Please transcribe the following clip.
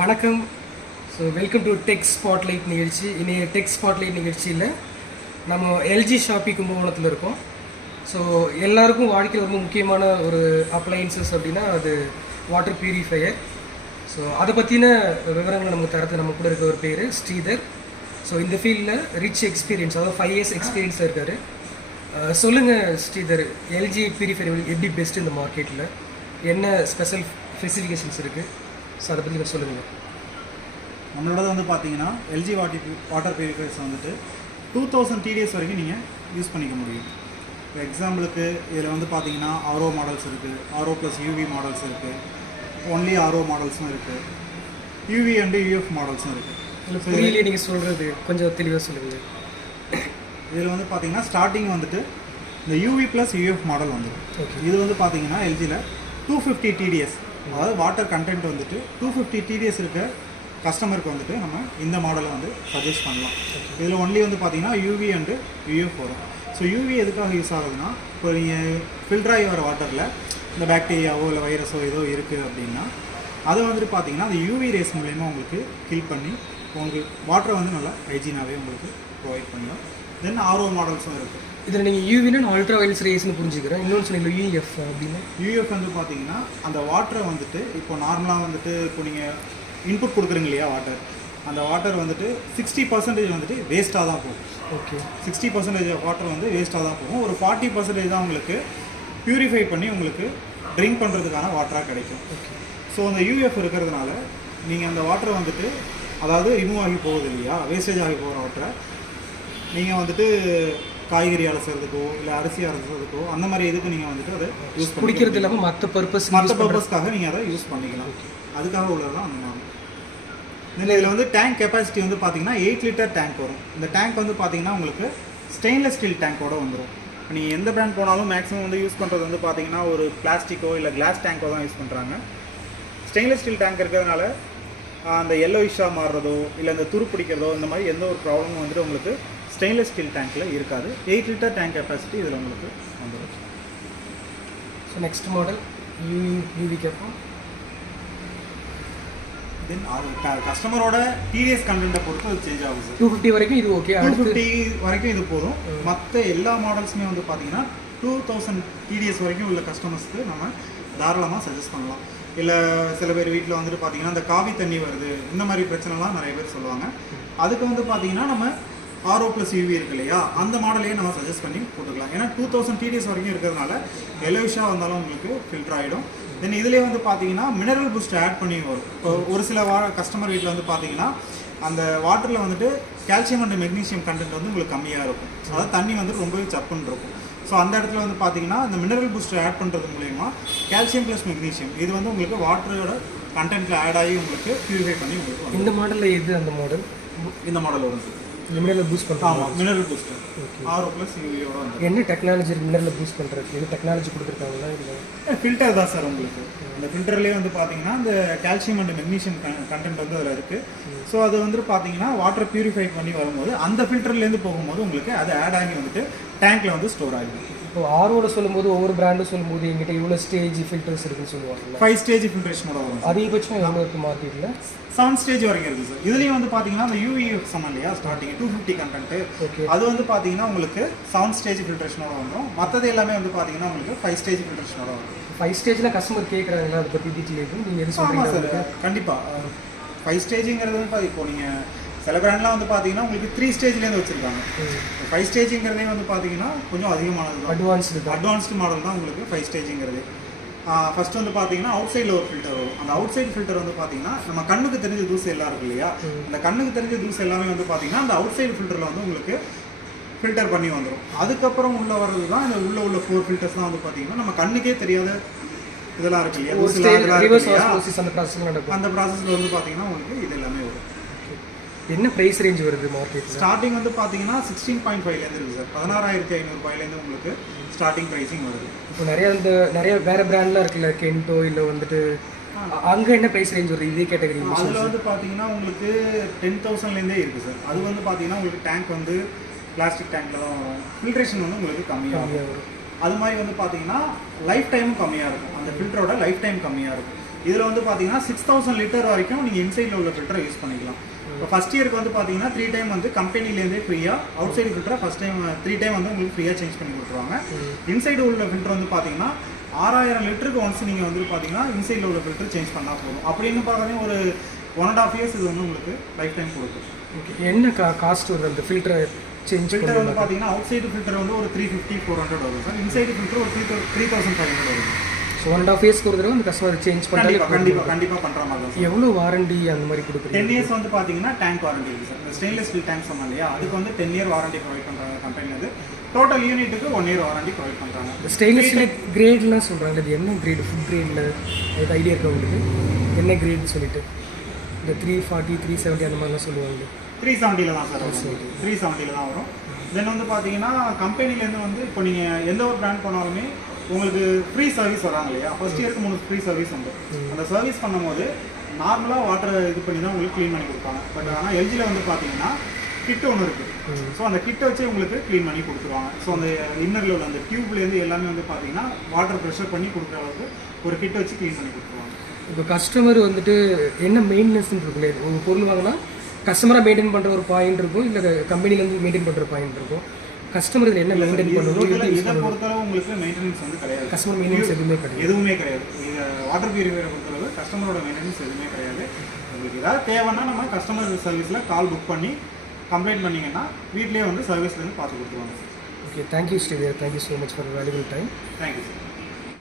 வணக்கம். So welcome to tech spotlight நிகழ்ச்சி. இன்றைய டெக் ஸ்பாட்லைட் நிகழ்ச்சியில் நம்ம எல்ஜி ஷாப்பி கும்பகோணத்தில் இருக்கோம். ஸோ எல்லாருக்கும் வாழ்க்கையில் ரொம்ப முக்கியமான ஒரு அப்ளையன்சஸ் அப்படின்னா அது வாட்டர் பியூரிஃபையர். ஸோ அதை பற்றின விவரங்களை நமக்கு தரது நம்ம கூட இருக்க ஒரு பேர் ஸ்ரீதர். ஸோ இந்த ஃபீல்டில் ரிச் எக்ஸ்பீரியன்ஸ், அதாவது 5 years எக்ஸ்பீரியன்ஸாக இருக்கார். சொல்லுங்கள் ஸ்ரீதர், எல்ஜி பியூரிஃபையர் எப்படி பெஸ்ட் இந்த மார்க்கெட்டில், என்ன ஸ்பெஷல் ஸ்பெசிஃபிகேஷன்ஸ் இருக்குது? ஸோ அதை பற்றி கொஞ்சம் சொல்லுங்கள். நம்மளோட வந்து பார்த்தீங்கன்னா எல்ஜி வாட்டர் பியூரிஃபையர்ஸ் வந்துட்டு 2000 TDS வரைக்கும் நீங்கள் யூஸ் பண்ணிக்க முடியும். இப்போ எக்ஸாம்பிளுக்கு இதில் வந்து பார்த்தீங்கன்னா ஆர்ஓ மாடல்ஸ் இருக்குது, ஆர்ஓ ப்ளஸ் யூவி மாடல்ஸ் இருக்குது, ஒன்லி ஆர்ஓ மாடல்ஸும் இருக்குது, யூவி அண்டு யூஎஃப் மாடல்ஸும் இருக்குது. புரியலையே நீங்கள் சொல்கிறது, கொஞ்சம் தெளிவாக சொல்லுங்கள். இதில் வந்து பார்த்தீங்கன்னா ஸ்டார்டிங் வந்துட்டு இந்த யூவி ப்ளஸ் யூஎஃப் மாடல் வந்துடும். இது வந்து பார்த்தீங்கன்னா எல்ஜியில் 250 TDS, அதாவது வாட்டர் கண்டென்ட் வந்துட்டு 250 TDS இருக்க கஸ்டமருக்கு வந்துட்டு நம்ம இந்த மாடலை வந்து சஜஸ்ட் பண்ணலாம். இதில் ஒன்லி வந்து பார்த்தீங்கன்னா யூவி அண்டு யூஎஃப் வரும். ஸோ யூவி எதுக்காக யூஸ் ஆகுதுன்னா, இப்போ நீங்கள் ஃபில்டர் ஆகி வர வாட்டரில் இந்த பாக்டீரியாவோ இல்லை வைரஸோ ஏதோ இருக்குது அப்படின்னா அதை வந்துட்டு பார்த்தீங்கன்னா அந்த யூவி ரேஸ் மூலயமா உங்களுக்கு கில் பண்ணி உங்களுக்கு வாட்டரை வந்து நல்லா ஹைஜீனாகவே உங்களுக்கு ப்ரொவைட் பண்ணலாம். தென் ஆர்ஓ மாடல்ஸும் இருக்குது. இதில் நீங்கள் யூவினா அல்ட்ரா வயலன்ஸ் ரேஸ்னு புரிஞ்சுக்கிறேன். இன்னொன்று சொன்னீங்க யூஎஃப் அப்படின்னு. யூஎஃப் வந்து பார்த்தீங்கன்னா அந்த வாட்டரை வந்துட்டு இப்போ நார்மலாக வந்துட்டு இப்போ நீங்கள் இன்புட் கொடுக்குறீங்க இல்லையா வாட்டர், அந்த வாட்டர் வந்துட்டு 60% வந்துட்டு வேஸ்ட்டாக தான் போகும். ஓகே, 60% வாட்டர் வந்து வேஸ்ட்டாக தான் போகும். ஒரு 40% தான் உங்களுக்கு ப்யூரிஃபை பண்ணி உங்களுக்கு ட்ரிங்க் பண்ணுறதுக்கான வாட்டராக கிடைக்கும். ஓகே. ஸோ அந்த யூஎஃப் இருக்கிறதுனால நீங்கள் அந்த வாட்டரை வந்துட்டு, அதாவது ரிமூவ் ஆகி போகுது இல்லையா, வேஸ்டேஜ் ஆகி போகிற வாட்டரை நீங்கள் வந்துட்டு காய்கறி அலசுறதுக்கோ இல்லை அரிசி அலசுறதுக்கோ அந்த மாதிரி இதுக்கு நீங்கள் வந்துட்டு அதை யூஸ் குடிக்கிறது இல்லாமல் மற்ற பர்பஸ்க்காக நீங்கள் அதை யூஸ் பண்ணிக்கலாம். அதுக்காக உள்ளது தான் அந்த மாதிரி. இதில் வந்து டேங்க் கெப்பாசிட்டி வந்து பார்த்தீங்கன்னா 8 லிட்டர் டேங்க் வரும். இந்த டேங்க் வந்து பார்த்தீங்கன்னா உங்களுக்கு ஸ்டெயின்லெஸ் ஸ்டீல் டேங்கோட வந்துடும். இப்போ நீங்கள் எந்த பிராண்ட் போனாலும் மேக்ஸிமம் வந்து யூஸ் பண்ணுறது வந்து பார்த்தீங்கன்னா ஒரு பிளாஸ்டிக்கோ இல்லை கிளாஸ் டேங்கோ தான் யூஸ் பண்ணுறாங்க. ஸ்டெயின்லெஸ் ஸ்டீல் டேங்க் இருக்கிறதுனால அந்த எல்லோயிஷாக மாறுறதோ இல்லை அந்த துரு பிடிக்கிறதோ இந்த மாதிரி எந்த ஒரு ப்ராப்ளமும் வந்துட்டு உங்களுக்கு ஸ்டெயின்லெஸ் ஸ்டீல் டேங்க்கில் இருக்காது. 8 லிட்டர் டேங்க் கெப்பாசிட்டி இதில் உங்களுக்கு வந்துடும். ஸோ நெக்ஸ்ட் மாடல் யூவி கேட்போம். தென் கஸ்டமரோட டிடிஎஸ் கண்டென்ட்டை பொறுத்து அது சேஞ்ச் ஆகும் சார். 250 வரைக்கும் இது ஓகே, 250 வரைக்கும் இது போதும். மற்ற எல்லா மாடல்ஸுமே வந்து பார்த்தீங்கன்னா 2000 TDS வரைக்கும் உள்ள கஸ்டமர்ஸ்க்கு நம்ம தாராளமாக சஜஸ்ட் பண்ணலாம். இல்லை சில பேர் வீட்டில் வந்துட்டு பார்த்தீங்கன்னா இந்த காவி தண்ணி வருது, இந்த மாதிரி பிரச்சனைலாம் நிறைய பேர் சொல்லுவாங்க. அதுக்கு வந்து பார்த்தீங்கன்னா நம்ம ஆர்ஓ ப்ளஸ் யூவி இருக்கு இல்லையா, அந்த மாடலையே நம்ம சஜஸ்ட் பண்ணி போட்டுக்கலாம். ஏன்னா 2000 TDS வரைக்கும் இருக்கிறதுனால எல்லோயிஷாக வந்தாலும் உங்களுக்கு ஃபில்டர் ஆகிடும். தென் இதிலே வந்து பார்த்தீங்கன்னா மினரல் பூஸ்ட் ஆட் பண்ணி வரும். இப்போ ஒரு சில கஸ்டமர் வீட்டில் வந்து பார்த்தீங்கன்னா அந்த வாட்டரில் வந்துட்டு கால்சியம் அண்ட் மெக்னீஷியம் கண்டென்ட் வந்து உங்களுக்கு கம்மியாக இருக்கும். அதாவது தண்ணி வந்து ரொம்பவே சப்புன்னு இருக்கும். ஸோ அந்த இடத்துல வந்து பார்த்தீங்கன்னா இந்த மினரல் பூஸ்ட் ஆட் பண்ணுறது மூலயமா கால்சியம் ப்ளஸ் மெக்னீஷியம் இது வந்து உங்களுக்கு வாட்டரோட கண்டென்ட்டில் ஆட் ஆகி உங்களுக்கு ப்யூரிஃபை பண்ணி உங்களுக்கு இந்த மாடலில் எது அந்த மாடல்? இந்த மாடல் வரும். மினரல் பூஸ்ட் பண்ணுறோம். ஆமாம், மினரல் பூஸ்ட் ஆர்ஓ ப்ளஸ் யூவியோட வந்து. என்ன டெக்னாலஜி இருக்குது மினரல் பூஸ்ட் பண்ணுறதுக்கு? எது டெக்னாலஜி கொடுத்துருக்காங்களா இல்லை ஃபில்டர் தான் சார் உங்களுக்கு? அந்த ஃபில்டர்லேயே வந்து பார்த்தீங்கன்னா இந்த கால்சியம் அண்ட் மெக்னீஷியம் கண்டென்ட் வந்து அதில் இருக்குது. ஸோ அது வந்து பார்த்தீங்கன்னா வாட்டர் பியூரிஃபை பண்ணி வரும்போது அந்த ஃபில்டர்லேருந்து போகும்போது உங்களுக்கு அது ஆட் ஆகி வந்துட்டு டேங்க்கில் வந்து ஸ்டோர் ஆகிடும். இப்போ ஆர்ஓட சொல்லும்போது ஒவ்வொரு பிராண்டும் சொல்லும்போது எங்கிட்ட இவ்வளோ ஸ்டேஜ் ஃபில்டர்ஸ் இருக்குன்னு சொல்லுவாங்க. 5 ஸ்டேஜ் ஃபில்ட்ரேஷனோட வரும். அதிகபட்சம் எவ்வளோ இருக்குது மார்க்கெட்டில்? 7 ஸ்டேஜ் வரைக்கும் இருக்குது சார். இதுலேயும் வந்து பார்த்தீங்கன்னா அந்த யூவிஎஃப் சொன்னோம் இல்லையா, ஸ்டார்டிங் 250 கண்டென்ட், அது வந்து பார்த்தீங்கன்னா உங்களுக்கு 7 ஸ்டேஜ் ஃபில்ட்ரேஷனோட வந்துடும். மற்றது எல்லாமே வந்து பார்த்தீங்கன்னா உங்களுக்கு 5 ஸ்டேஜ் ஃபில்ட்ரேஷனோட வரும். 5 ஸ்டேஜில் கஸ்டமர் கேட்குறாங்களா அதை பற்றி டீட்டெயில் எதுவும் நீங்கள் எது சொல்கிறீங்க சார்? கண்டிப்பாக 5 ஸ்டேஜுங்கிறது வந்து இப்போ நீங்கள் சில பிராண்ட்லாம் வந்து பார்த்தீங்கன்னா உங்களுக்கு 3 ஸ்டேஜ்லேருந்து வச்சுருக்காங்க. 5 ஸ்டேஜுங்கிறதே வந்து பார்த்தீங்கன்னா கொஞ்சம் அதிகமானது தான், அட்வான்ஸ்டு மாடல் தான் உங்களுக்கு 5 ஸ்டேஜுங்கிறது. ஃபஸ்ட் வந்து பார்த்தீங்கன்னா அவுட் சைடில் ஒரு ஃபில்டர் வரும். அந்த அவுட் சைடு ஃபில்டர் வந்து பார்த்தீங்கன்னா நம்ம கண்ணுக்கு தெரிஞ்ச தூசு எல்லாம் இருக்கு இல்லையா, அந்த கண்ணுக்கு தெரிஞ்ச தூசு எல்லாமே வந்து பார்த்தீங்கன்னா அந்த அவுட் சைடு ஃபில்டரில் வந்து உங்களுக்கு ஃபில்டர் பண்ணி வந்துடும். அதுக்கப்புறம் உள்ள வர்றது தான் இந்த உள்ள 4 ஃபில்டர்ஸ் தான் வந்து பார்த்தீங்கன்னா நம்ம கண்ணுக்கே தெரியாத இதெல்லாம் இருக்கு இல்லையா, அந்த ப்ராசஸில் வந்து பார்த்தீங்கன்னா உங்களுக்கு இது எல்லாமே வரும். என்ன ப்ரைஸ் ரேஞ்ச் வருது மார்க்கெட்? ஸ்டார்டிங் வந்து பார்த்தீங்கன்னா 16.5லேருந்து இருக்குது சார். 16,500 ரூபாயிலேருந்து உங்களுக்கு ஸ்டார்டிங் ப்ரைஸிங் வருது. இப்போ நிறைய வேறு பிராண்ட்லாம் இருக்குல்ல, கென்டோ இல்லை வந்துட்டு அங்கே என்ன ப்ரைஸ் ரேஞ்ச் வருது இதே கேட்டகரி? அதில் வந்து பார்த்தீங்கன்னா உங்களுக்கு 10,000லேருந்தே இருக்குது சார். அது வந்து பார்த்தீங்கன்னா உங்களுக்கு டேங்க் வந்து பிளாஸ்டிக் டேங்க்கில் தான் வரும். ஃபில்ட்ரேஷன் வந்து உங்களுக்கு கம்மியாக வரும். அது மாதிரி வந்து பார்த்தீங்கன்னா லைஃப் டைமும் கம்மியாக இருக்கும். அந்த ஃபில்டரோட லைஃப் டைம் கம்மியாக இருக்கும். இதில் வந்து பார்த்தீங்கன்னா 6000 லிட்டர் வரைக்கும் நீங்கள் இன்சைடில் உள்ள ஃபில்டரை யூஸ் பண்ணிக்கலாம். இப்போ ஃபஸ்ட் இயருக்கு வந்து பார்த்தீங்கன்னா 3 டைம் வந்து கம்பெனிலேருந்தே ஃப்ரீயாக, அவுட் சைடு ஃபில்டரை ஃபஸ்ட் டைம் 3 டைம் வந்து உங்களுக்கு ஃப்ரீயாக சேஞ்ச் பண்ணி கொடுத்துருவாங்க. இன்சைடு உள்ள ஃபில்டர் வந்து பார்த்தீங்கன்னா 6000 லிட்டருக்கு ஒன்ஸ் நீங்கள் வந்து பார்த்தீங்கன்னா இன்சைடில் உள்ள ஃபில்டர் சேஞ்ச் பண்ணால் போதும். அப்படின்னு பார்க்கறதே ஒரு 1.5 இயர்ஸ் இது வந்து உங்களுக்கு லைஃப் டைம் கொடுக்கும். ஓகே, என்ன காஸ்ட் வருது அந்த ஃபில்டரை சேஞ்ச் ஃபில்டர் வந்து பார்த்தீங்கன்னா அவுட் சைடு ஃபில்டர் வந்து ஒரு 350-400 வரும் சார். இன்சைடு ஃபில்டர் ஒரு 3500 வரும். ஸோ 1.5 இயர்ஸ்க்கு ஒரு தடவை அந்த கஸ்டமர் சேஞ்ச் பண்ணி கண்டிப்பாக பண்ணுற மாதிரி தான். எவ்வளோ வாரண்டி அந்த மாதிரி கொடுக்குறீங்க? 10 இயர்ஸ் வந்து பார்த்தீங்கன்னா டேங்க் வாரண்டி இருக்குது சார். இந்த ஸ்டெயின்லெஸ் ஸ்டீல் டேங்க் சொன்னோம் இல்லையா, அதுக்கு வந்து 10 இயர் வாரண்டி ப்ரொவைட் பண்ணுறாங்க கம்பெனி. அது டோட்டல் யூனிட்டுக்கு 1 இயர் வாரண்டி ப்ரொவைட் பண்ணுறாங்க. ஸ்டெயின்லெஸ் ஸ்டீல் கிரேட்லாம் சொல்கிறாங்க, இது என்ன கிரேட்? ஃபுட் கிரேடில் அதுக்கு ஐடியா இருக்கா உங்களுக்கு? என்ன கிரேட்னு சொல்லிட்டு இந்த 340 370 அந்த மாதிரிலாம் சொல்லுவாங்க. 370 தான் சார் வரும். 370 தான் வரும். தென் வந்து பார்த்தீங்கன்னா கம்பெனிலேருந்து வந்து இப்போ நீங்கள் எந்த ஒரு பிராண்ட் போனாலுமே உங்களுக்கு ஃப்ரீ சர்வீஸ் வராங்க இல்லையா, ஃபர்ஸ்ட் இயருக்கு 3 ஃப்ரீ சர்வீஸ் உண்டு. அந்த சர்வீஸ் பண்ணும்போது நார்மலாக வாட்டர் இது பண்ணி தான் உங்களுக்கு க்ளீன் பண்ணி கொடுப்பாங்க. பட் ஆனால் எல்ஜியில் வந்து பார்த்தீங்கன்னா கிட் ஒன்று இருக்குது. ஸோ அந்த கிட்டை வச்சு உங்களுக்கு க்ளீன் பண்ணி கொடுத்துருவாங்க. ஸோ அந்த இன்னரில் உள்ள அந்த டியூப்லேருந்து எல்லாமே வந்து பார்த்தீங்கன்னா வாட்டர் ப்ரெஷர் பண்ணி கொடுக்குற அளவுக்கு ஒரு கிட்டை வச்சு க்ளீன் பண்ணி கொடுத்துருவாங்க. இப்போ கஸ்டமர் வந்துட்டு என்ன மெயின்டெனன்ஸ்ன்னு இருக்குல்ல, உங்கள் பொருள் வாங்கினா கஸ்டமராக மெயின்டைன் பண்ணுற ஒரு பாயிண்ட் இருக்கும், இல்லை கம்பெனிலேருந்து மெயின்டைன் பண்ணுற பாயிண்ட் இருக்கும். கஸ்டமர் இதில் என்ன மெயின்டைன் பண்ணணும்? இதை பொறுத்தளவு உங்களுக்கு மெயின்டெனன்ஸ் வந்து கிடையாது. கஸ்டமர் மெயின்டெனன்ஸ் எதுவுமே கிடையாது. இது வாட்டர் பியூரிஃபையரை பொறுத்தளவு கஸ்டமரோட மெயின்டெனன்ஸ் எதுவுமே கிடையாது. உங்களுக்கு ஏதாவது தேவைன்னா நம்ம கஸ்டமர் சர்வீஸில் கால் புக் பண்ணி கம்ப்ளைண்ட் பண்ணிங்கன்னா வீட்லேயே வந்து சர்வீஸ்லேருந்து பார்த்து கொடுத்துருவாங்க. Okay, thank you Sridhar. Thank you so much for valuable time. Thank you sir.